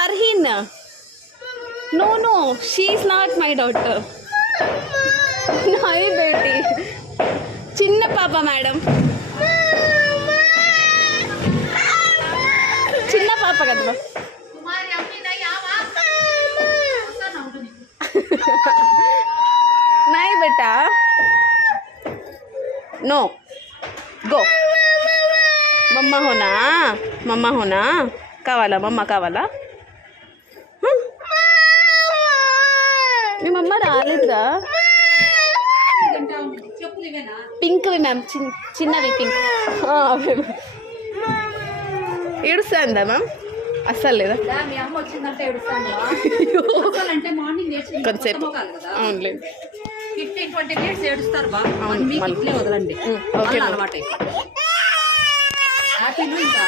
Farheen. No, she is not my daughter. నాయి బేటీ చిన్న పాప మేడం, చిన్న పాప కదా. నాయి బేటా, नो गो. మమ్మ హోనా కావాలా? మమ్మ కావాలా? మీ మమ్మ రాలేదురా. పింక్వి మ్యామ్, చిన్నవి పింక్. ఏడుస్తుందా మ్యామ్? అస్సలు లేదా కొంచెంసేపు. అవునులేదు, 15-20 minutes ఏడుస్తారు బా. వదలండి, అలవాటు. హ్యాపీ ఇంకా